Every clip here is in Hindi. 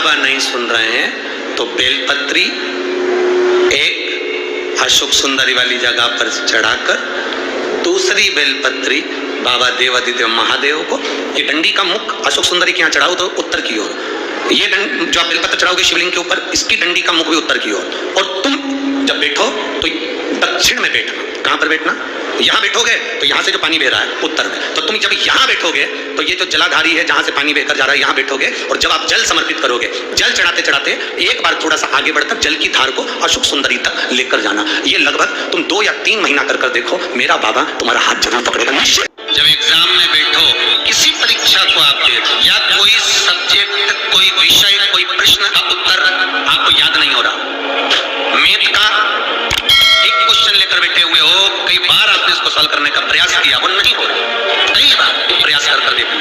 बाबा नहीं सुन रहे हैं तो बेलपत्री एक अशोक सुंदरी वाली जगह पर चढ़ाकर दूसरी बेलपत्री बाबा देवादिदेव महादेव को, ये डंडी का मुख अशोक सुंदरी के यहाँ चढ़ाओ तो उत्तर की ओर, ये जो आप बेलपत्र चढ़ाओगे शिवलिंग के ऊपर, इसकी डंडी का मुख भी उत्तर की ओर, और तुम जब बैठो तो दक्षिण में बैठना। कहां पर बैठना? यहां बैठोगे तो यहां से जो पानी बह रहा है उत्तर में, तो तुम जब यहां बैठोगे तो ये जो जलाधारी है जहां से पानी बहकर जा रहा है यहां बैठोगे, और जब आप जल समर्पित करोगे, जल चढ़ाते चढ़ाते एक बार थोड़ा सा आगे बढ़कर जल की धार को अशोक सुंदरी तक लेकर जाना। ये लगभग तुम 2 या 3 महीना कर देखो, मेरा बाबा तुम्हारा हाथ जरूर पकड़ेगा निश्चय। जब एग्जाम में बैठो, किसी परीक्षा को आप दे, या कोई सब्जेक्ट, कोई विषय, कोई प्रश्न का उत्तर आपको याद नहीं हो रहा, मैथ का एक क्वेश्चन लेकर बैठे हुए हो, कई बार आपने इसको सॉल्व करने का प्रयास किया, वो नहीं हो रहा, कई बार प्रयास कर देखो,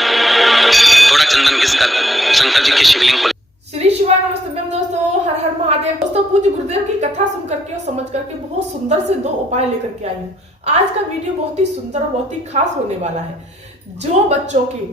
थोड़ा चंदन घिसकर शंकर जी की शिवलिंग को। श्री शिवाय नमस्ते दोस्तों, हर हर महादेव। दोस्तों पूज्य गुरुदेव की कथा सुन करके और समझ करके बहुत सुंदर से 2 उपाय लेकर के आई हूँ। आज का वीडियो बहुत ही सुंदर और बहुत ही खास होने वाला है। जो बच्चों की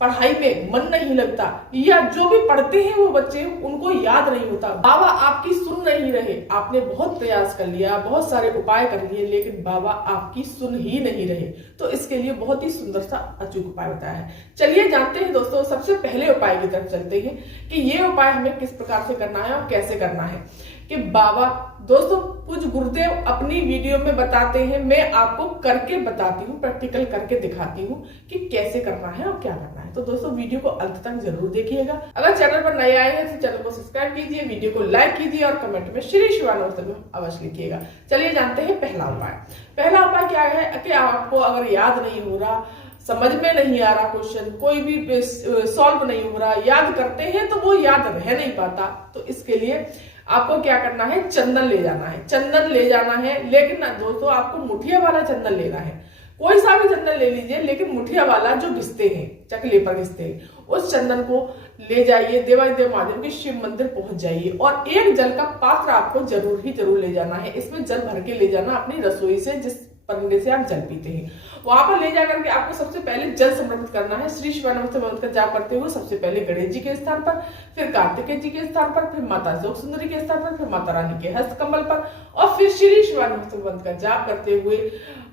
पढ़ाई में मन नहीं लगता, या जो भी पढ़ते हैं वो बच्चे उनको याद नहीं होता, बाबा आपकी सुन नहीं रहे, आपने बहुत प्रयास कर लिया, बहुत सारे उपाय कर लिए, लेकिन बाबा आपकी सुन ही नहीं रहे, तो इसके लिए बहुत ही सुंदर सा अचूक उपाय बताया है। चलिए जानते हैं दोस्तों, सबसे पहले उपाय की तरफ चलते हैं कि ये उपाय हमें किस प्रकार से करना है और कैसे करना है। कि बाबा दोस्तों पूज्य गुरुदेव अपनी वीडियो में बताते हैं, मैं आपको करके बताती हूँ, प्रैक्टिकल करके दिखाती हूँ कि कैसे करना है और क्या करना है। तो दोस्तों वीडियो को अंत तक जरूर देखिएगा। अगर चैनल पर नए आए हैं तो चैनल को सब्सक्राइब कीजिए, वीडियो को लाइक कीजिए और कमेंट में श्री शिवाय नमस्ते अवश्य लिखिएगा। चलिए जानते हैं पहला उपाय। पहला उपाय क्या है कि आपको अगर याद नहीं हो रहा, समझ में नहीं आ रहा क्वेश्चन, कोई भी सॉल्व नहीं हो रहा, याद करते हैं तो वो याद रह नहीं पाता, तो इसके लिए आपको क्या करना है, चंदन ले जाना है। चंदन ले जाना है, लेकिन ना दोस्तों आपको मुठिया वाला चंदन लेना है। कोई सा भी चंदन ले लीजिए, लेकिन मुठिया वाला जो घिसते हैं, चकले पर घिसते हैं, उस चंदन को ले जाइए, देवादिदेव महादेव के शिव मंदिर पहुंच जाइए, और एक जल का पात्र आपको जरूर ले जाना है। इसमें जल भर के ले जाना अपनी रसोई से, जिस पन्ने से आप जल पीते हैं, वहां पर ले जाकर के आपको सबसे पहले जल समर्पित करना है। श्री शिवाय नमस्ते मंत्र का जाप करते हुए सबसे पहले गणेश जी के स्थान पर, फिर कार्तिकेय जी के स्थान पर, फिर माता अशोक सुंदरी के स्थान पर, फिर माता रानी के हस्त कमल पर, और फिर श्री शिवाय नमस्ते मंत्र का जाप करते हुए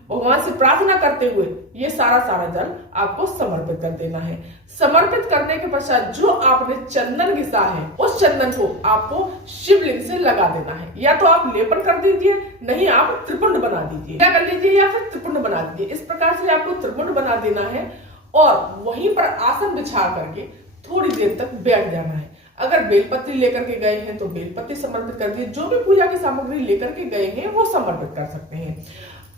भगवान से प्रार्थना करते हुए ये सारा जल आपको समर्पित कर देना है। समर्पित करने के पश्चात जो आपने चंदन घिसा है, उस चंदन को आपको शिवलिंग से लगा देना है। या तो आप लेपन कर दीजिए, नहीं आप त्रिपुंड बना दीजिए, क्या कर लीजिए, या फिर त्रिपुंड बना दीजिए। इस प्रकार से आपको त्रिपुंड बना देना है, और वहीं पर आसन बिछा करके थोड़ी देर तक बैठ जाना है। अगर बेलपत्री लेकर के गए हैं तो बेलपत्री समर्पित कर दिए, जो भी पूजा की सामग्री लेकर के गए हैं वो समर्पित कर सकते हैं।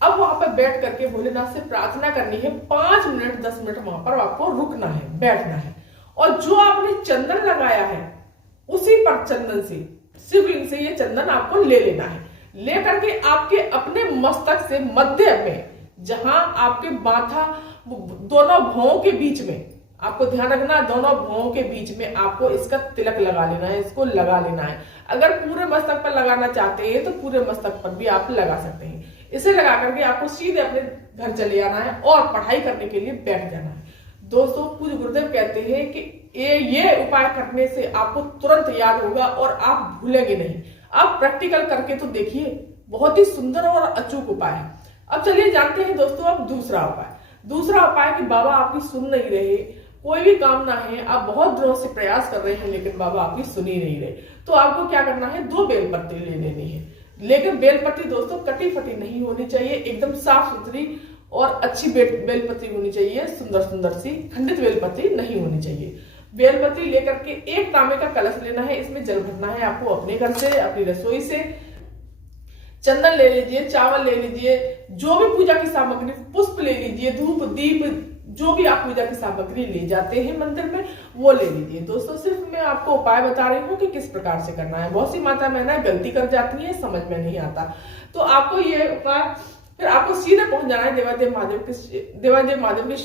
अब वहां पर बैठ करके भोलेनाथ से प्रार्थना करनी है। 5 मिनट 10 मिनट वहां पर आपको रुकना है, बैठना है, और जो आपने चंदन लगाया है उसी पर चंदन से, शिवलिंग से ये चंदन आपको ले लेना है। ले करके आपके अपने मस्तक से मध्य में, जहां आपके माथा दोनों भौं के बीच में, आपको ध्यान रखना, दोनों भौं के बीच में आपको इसका तिलक लगा लेना है, इसको लगा लेना है। अगर पूरे मस्तक पर लगाना चाहते हैं तो पूरे मस्तक पर भी आप लगा सकते हैं। इसे लगा करके आपको सीधे अपने घर चले जाना है और पढ़ाई करने के लिए बैठ जाना है। दोस्तों पूज्य गुरुदेव कहते हैं कि ये उपाय करने से आपको तुरंत याद होगा और आप भूलेंगे नहीं। आप प्रैक्टिकल करके तो देखिए, बहुत ही सुंदर और अचूक उपाय है। अब चलिए जानते हैं दोस्तों अब दूसरा उपाय। दूसरा उपाय कि बाबा आपकी सुन नहीं रहे, कोई भी काम ना है, आप बहुत दिनों से प्रयास कर रहे हैं लेकिन बाबा आपकी सुन ही नहीं रहे, तो आपको क्या करना है, 2 बेलपत्री ले लेनी है। लेकिन बेलपत्री दोस्तों कटी फटी नहीं होनी चाहिए, एकदम साफ सुथरी और अच्छी बेलपत्री होनी चाहिए, सुंदर सी खंडित बेलपत्री नहीं होनी चाहिए। बेलपत्री लेकर के एक तांबे का कलश लेना है, इसमें जल भरना है आपको अपने घर से, अपनी रसोई से। चंदन ले लीजिए, चावल ले लीजिए, जो भी पूजा की सामग्री, पुष्प ले लीजिए, धूप दीप, जो भी आप पूजा की सामग्री ले जाते हैं मंदिर में वो ले लीजिए। दोस्तों सिर्फ मैं आपको उपाय बता रही हूँ कि किस प्रकार से करना है। बहुत सी माता बहनें गलती कर जाती है, समझ में नहीं आता, तो आपको ये उपाय, फिर आपको सीधे पहुंच जाना है देवादिदेव महादेव के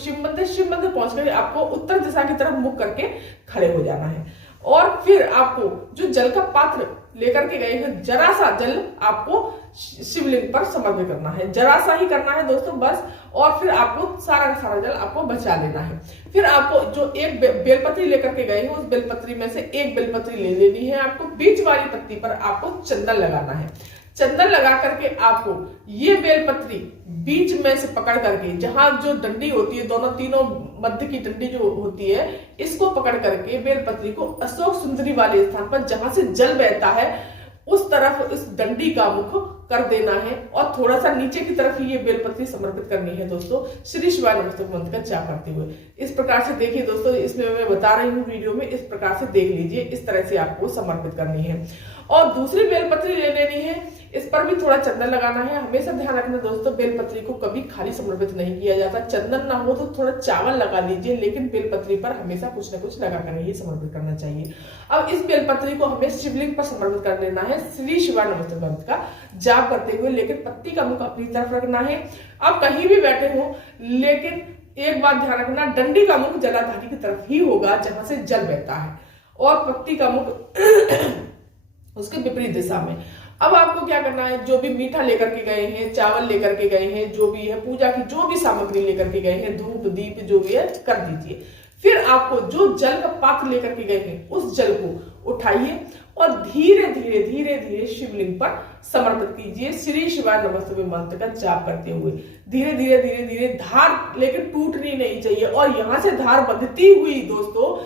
शिव मंदिर पहुंच कर आपको उत्तर दिशा की तरफ मुख करके खड़े हो जाना है। और फिर आपको जो जल का पात्र लेकर के गए हैं, जरा सा जल आपको शिवलिंग पर समर्पित करना है, जरा सा ही करना है दोस्तों बस। और फिर आपको सारा का सारा जल आपको बचा लेना है। फिर आपको जो एक बेलपत्री लेकर के गए हैं उस बेलपत्री में से एक बेलपत्री ले लेनी है। आपको बीच वाली पत्ती पर आपको चंदन लगाना है। चंदन लगा करके आपको ये बेलपत्री बीच में से पकड़ करके, जहां जो डंडी होती है, दोनों तीनों मध्य की डंडी जो होती है, इसको पकड़ करके बेलपत्री को अशोक सुंदरी वाले स्थान पर जहां से जल बहता है उस तरफ इस डंडी का मुख कर देना है और थोड़ा सा नीचे की तरफ ही ये बेलपत्री समर्पित करनी है दोस्तों, श्री शिवाय नमस्तुभ्यम मंत्र का जाप करते हुए। इस प्रकार से देखिए दोस्तों, इसमें मैं बता रही हूँ वीडियो में, इस प्रकार से देख लीजिए, इस तरह से आपको समर्पित करनी है। और दूसरी बेलपत्री ले लेनी है, इस पर भी थोड़ा चंदन लगाना है। हमेशा ध्यान रखना दोस्तों, बेलपत्री को कभी खाली समर्पित नहीं किया जाता। चंदन ना हो तो थोड़ा चावल लगा लीजिए, लेकिन बेलपत्री पर हमेशा कुछ न कुछ लगा कर ही समर्पित करना चाहिए। अब इस बेलपत्री को हमें शिवलिंग पर समर्पित कर देना है, श्री शिवाय नमस्तुभ्यम मंत्र का जाप करते हुए, लेकिन पत्ती का मुख अपनी तरफ रखना है। आप कहीं भी बैठे हो, लेकिन एक बात ध्यान रखना, डंडी का मुख जलाधारी की तरफ ही होगा जहां से जल बहता है, और पत्ती का मुख उसके विपरीत दिशा में। अब आपको क्या करना है, जो भी मीठा लेकर के गए हैं, चावल लेकर के गए हैं, जो भी है पूजा की जो भी सामग्री लेकर के गए हैं, धूप दीप जो भी है कर दीजिए। फिर आपको जो जल का पात्र लेकर के गए हैं उस जल को उठाइए और धीरे धीरे धीरे धीरे शिवलिंग पर समर्पित कीजिए, श्री शिवाय नमस्तुभ्यम मंत्र का जाप करते हुए। धीरे धीरे धीरे धीरे धार लेकिन टूटनी नहीं चाहिए, और यहां से धार बंधती हुई दोस्तों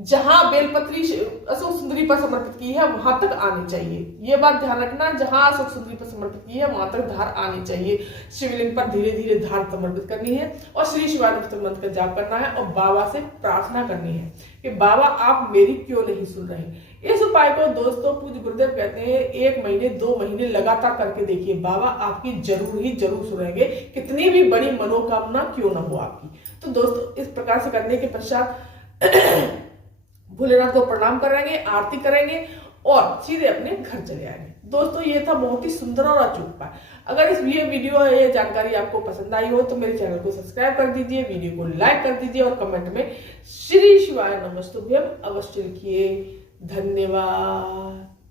जहां बेलपत्री अशोक सुंदरी पर समर्पित की है वहां तक आनी चाहिए। ये बात ध्यान रखना, जहां अशोक सुंदरी पर समर्पित की है वहां तक धार आनी चाहिए। शिवलिंग पर धीरे धीरे धार समर्पित करनी है और श्री शिवाय नमस्तुभ्यम मंत्र का जाप करना है और बाबा से प्रार्थना करनी है कि बाबा आप मेरी क्यों नहीं सुन रहे। इस उपाय को दोस्तों पूज्य गुरुदेव कहते हैं 1 महीने 2 महीने लगातार करके देखिए, बाबा आपकी जरूर ही जरूर सुनेंगे, कितनी भी बड़ी मनोकामना क्यों ना हो आपकी। तो दोस्तों इस प्रकार से करने के पश्चात भोलेनाथ को प्रणाम करेंगे, आरती करेंगे और सीधे अपने घर चले आएंगे। दोस्तों ये था बहुत ही सुंदर और अचूक उपाय। अगर इस ये वीडियो है, ये जानकारी आपको पसंद आई हो तो मेरे चैनल को सब्सक्राइब कर दीजिए, वीडियो को लाइक कर दीजिए और कमेंट में श्री शिवाय नमस्तुभ्यम अवश्य लिखिए। धन्यवाद।